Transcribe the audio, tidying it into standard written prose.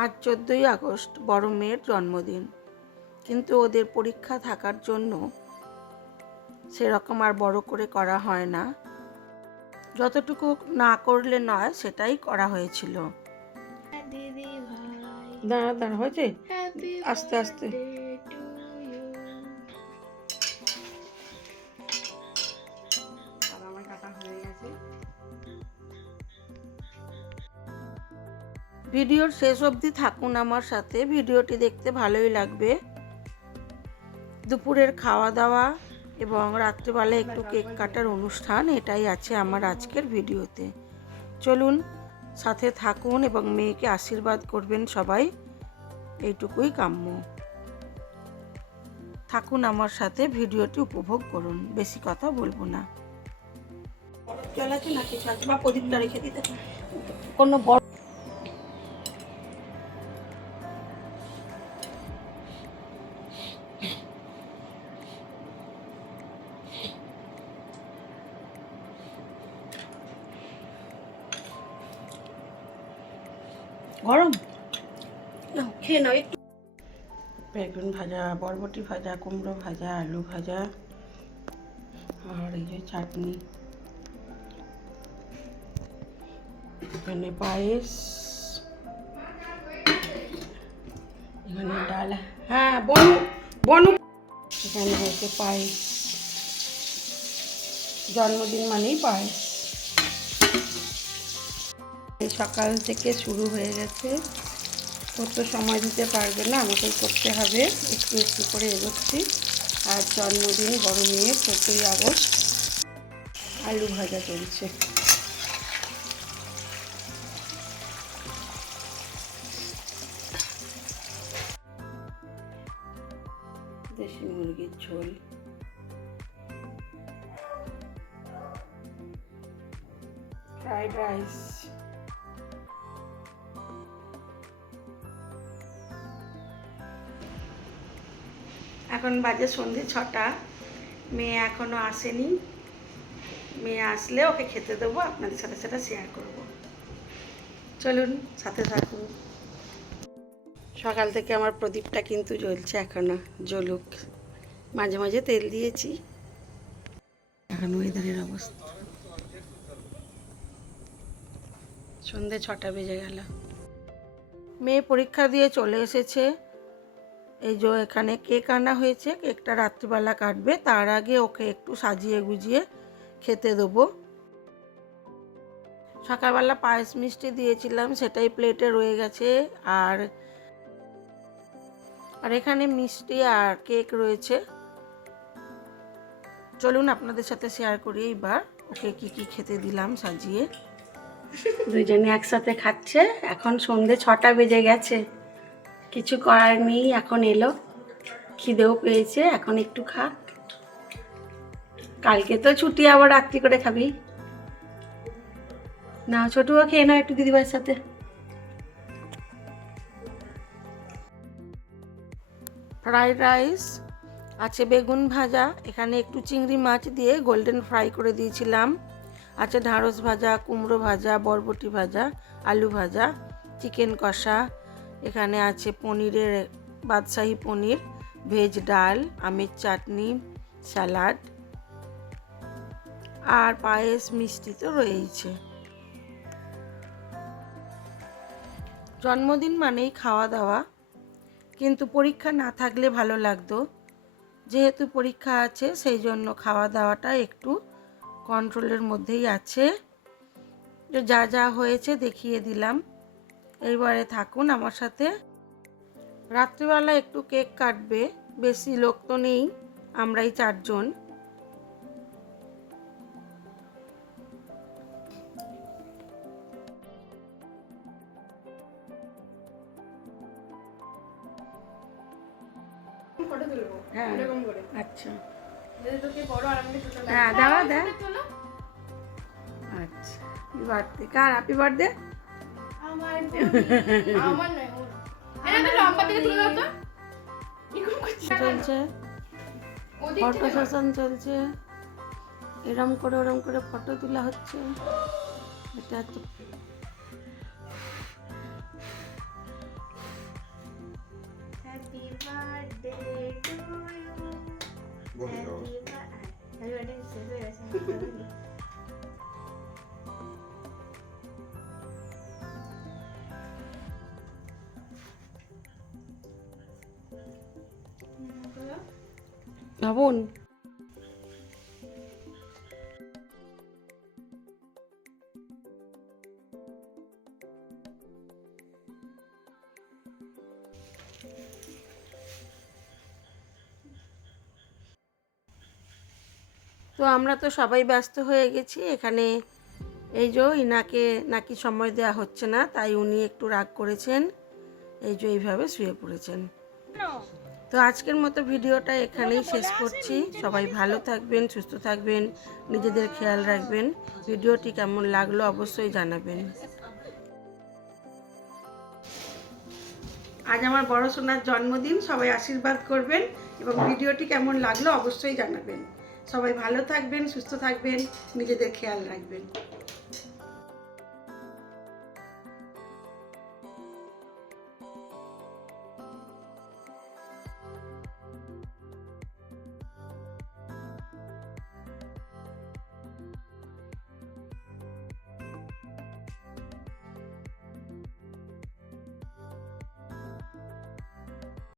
আজ 14ই আগস্ট বড় মেয়ের জন্মদিন, কিন্তু ওদের পরীক্ষা থাকার জন্য সেরকম আর বড় করে করা হয় না। যতটুকু না করলে নয় সেটাই করা হয়েছিল। দাঁড়া দাঁড়া, হয়েছে? আস্তে আস্তে। ভিডিওর শেষ অবধি থাকুন আমার সাথে, ভিডিওটি দেখতে ভালোই লাগবে। দুপুরের খাওয়া দাওয়া এবং রাত্রিবেলা একটু কেক কাটার অনুষ্ঠান, এটাই আছে আমার আজকের ভিডিওতে। চলুন সাথে থাকুন এবং মেয়েকে আশীর্বাদ করবেন সবাই, এইটুকুই কাম্য। থাকুন আমার সাথে, ভিডিওটি উপভোগ করুন, বেশি কথা বলবো না। চলাছে না কিছু আছে বা প্রদীপটা রেখে দিতে কোনো বড় গরম খেয়ে নাও একটু। বেগুন ভাজা, বরবটি ভাজা, কুমড়ো ভাজা, আলু ভাজা, আর এই যে চাটনি, এখানে পায়েস, এখানে ডাল, হ্যাঁ বনু বনু, এখানে হয়েছে পায়েস। জন্মদিন মানেই পায়েস। সকাল থেকে শুরু হয়ে গেছে, ও তো সময় দিতে পারবে না, আমাকেই করতে হবে, একটু একটু করে এগোচ্ছি। আর জন্মদিন বড় মেয়ে 14ই আগস্ট। আলু ভাজা চলছে। দেশি মুরগির ঝোল, ফ্রাইড রাইস, এখন বাজে সন্ধে 6টা। মেয়ে এখনো আসেনি, মেয়ে আসলে ওকে খেতে দেবো, আপনাদের সাথে সেটা শেয়ার করব। চলুন সাথে থাকুন। সকাল থেকে আমার প্রদীপটা কিন্তু জ্বলছে, এখনো জ্বলুক, মাঝে মাঝে তেল দিয়েছি। এখন ওয়েদারের অবস্থা, সন্ধে 6টা বেজে গেল। মেয়ে পরীক্ষা দিয়ে চলে এসেছে। এই যে এখানে কেক আনা হয়েছে, কেকটা রাত্রিবেলা কাটবে, তার আগে ওকে একটু সাজিয়ে গুজিয়ে খেতে দেবো। সকালবেলা পায়েস মিষ্টি দিয়েছিলাম, সেটাই প্লেটে রয়ে গেছে। আর এখানে মিষ্টি আর কেক রয়েছে। চলুন আপনাদের সাথে শেয়ার করি এইবার ওকে কি কি খেতে দিলাম সাজিয়ে। দুইজনে একসাথে খাচ্ছে। এখন সন্ধে 6টা বেজে গেছে, কিছু করার নেই, এখন এলো, খিদেও পেয়েছে, এখন একটু খাক। কালকে তো ছুটি, আবার রাত্রি করে খাবি না? ছোটুও খেয়ে নাও একটু দিদিভাইয়ের সাথে। ফ্রাইড রাইস আছে, বেগুন ভাজা, এখানে একটু চিংড়ি মাছ দিয়ে গোল্ডেন ফ্রাই করে দিয়েছিলাম। আছে ঢ্যাঁড়স ভাজা, কুমড়ো ভাজা, বরবটি ভাজা, আলু ভাজা, চিকেন কষা, এখানে আছে পনিরের বাদশাহী পনির, ভেজ ডাল, আমের চাটনি, স্যালাড, আর পায়েস মিষ্টি তো রয়েইছে। জন্মদিন মানেই খাওয়া দাওয়া, কিন্তু পরীক্ষা না থাকলে ভালো লাগতো। যেহেতু পরীক্ষা আছে সেই জন্য খাওয়া দাওয়াটা একটু কন্ট্রোলের মধ্যেই আছে। যা যা হয়েছে দেখিয়ে দিলাম, এইবারে থাকুন আমার সাথে। রাত্রিবেলা একটু কেক কাটবে, বেশি লোক তো নেই, আমরাই 4জন। হ্যাঁ আচ্ছা, হ্যাঁ দাও দেখ। আচ্ছা, হ্যাপি বার্থডে। কার হ্যাপি বার্থডে? চলছে ফটো সেশন চলছে, এরম করে ওরম করে ফটো তোলা হচ্ছে। এটা হচ্ছে ভাবুন তো আমরা তো সবাই ব্যস্ত হয়ে গেছি এখানে। এই যে ইনাকে নাকি সময় দেওয়া হচ্ছে না, তাই উনি একটু রাগ করেছেন, এই যে এইভাবে শুয়ে পড়েছেন। তো আজকের মতো ভিডিওটা এখানেই শেষ করছি। সবাই ভালো থাকবেন, সুস্থ থাকবেন, নিজেদের খেয়াল রাখবেন। ভিডিওটি কেমন লাগলো অবশ্যই জানাবেন। আজ আমার বড় সোনার জন্মদিন, সবাই আশীর্বাদ করবেন এবং ভিডিওটি কেমন লাগলো অবশ্যই জানাবেন। সবাই ভালো থাকবেন, সুস্থ থাকবেন, নিজেদের খেয়াল রাখবেন।